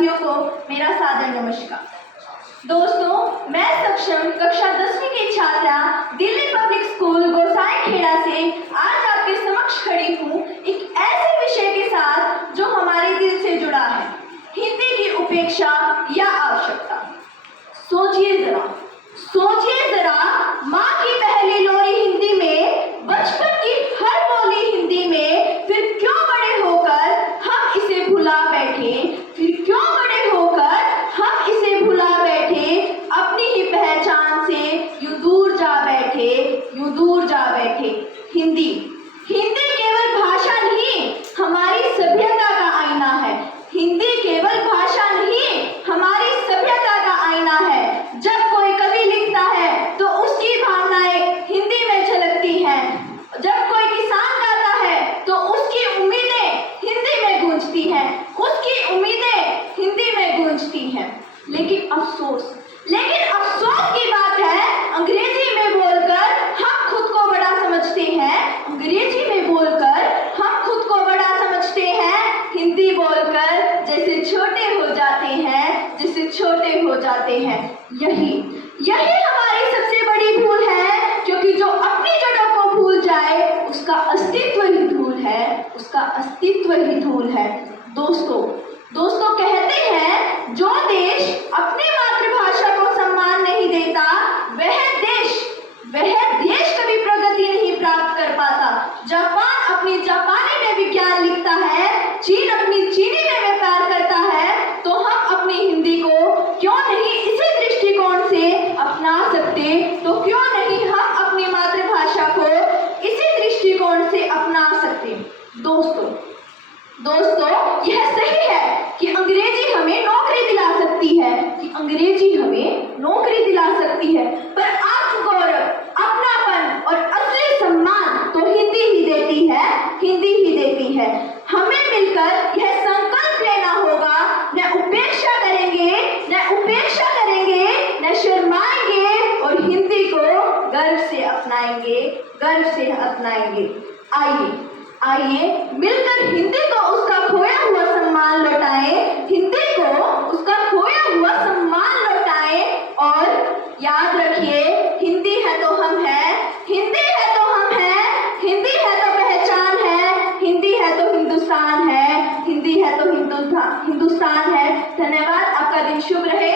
साथियों को मेरा सादर नमस्कार। दोस्तों, मैं सक्षम कक्षा 10वीं की छात्रा दिल्ली पब्लिक स्कूल गोसाईखेड़ा से आज आपके समक्ष खड़ी हूँ एक ऐसे विषय के साथ जो हमारे दिल से जुड़ा है, हिंदी की उपेक्षा या आवश्यकता। सोचिए जरा, माँ की पहली लोरी हिंदी में, बचपन की हर बोली हिंदी में, फिर क्यों बड़े होकर हम इसे भुला बैठे, अपनी ही पहचान से यूं दूर जा बैठे। हिंदी केवल भाषा नहीं, हमारी सभ्यता का आईना है। हिंदी केवल भाषा नहीं, हमारी सभ्यता का आईना है। जब कोई कवि लिखता है तो उसकी भावनाएं हिंदी में झलकती हैं। जब कोई किसान गाता है तो उसकी उम्मीदें हिंदी में गूंजती हैं। लेकिन अफसोस की बात है, अंग्रेजी में बोलकर हम खुद को बड़ा समझते हैं। हिंदी बोलकर जैसे छोटे हो जाते हैं। यही हमारी सबसे बड़ी भूल है, क्योंकि जो अपनी जड़ों को भूल जाए उसका अस्तित्व ही धूल है। दोस्तों कहते हैं, जो देश अपनी मातृभाषा को सम्मान नहीं देता, वह देश कभी प्रगति नहीं प्राप्त कर पाता। जापान अपनी जापानी में विज्ञान लिखता है, चीन अपनी चीनी में व्यापार करता है, तो हम अपनी हिंदी को क्यों नहीं इसी दृष्टिकोण से अपना सकते? तो क्यों नहीं हम अपनी मातृभाषा को इसी दृष्टिकोण से अपना सकते? दोस्तों, यह सही है कि अंग्रेजी हमें नौकरी दिला सकती है, पर आत्मगौरव, अपनापन और असली सम्मान तो हिंदी ही देती है। हमें मिलकर यह संकल्प लेना होगा, न उपेक्षा करेंगे, न शर्माएंगे और हिंदी को गर्व से अपनाएंगे। आइए मिलकर हिंदी को उसका खोया हुआ सम्मान लौटाएं और याद रखिए, हिंदी है तो हम हैं, हिंदी है तो पहचान है, हिंदी है तो हिंदुस्तान है। धन्यवाद। आपका दिन शुभ रहे।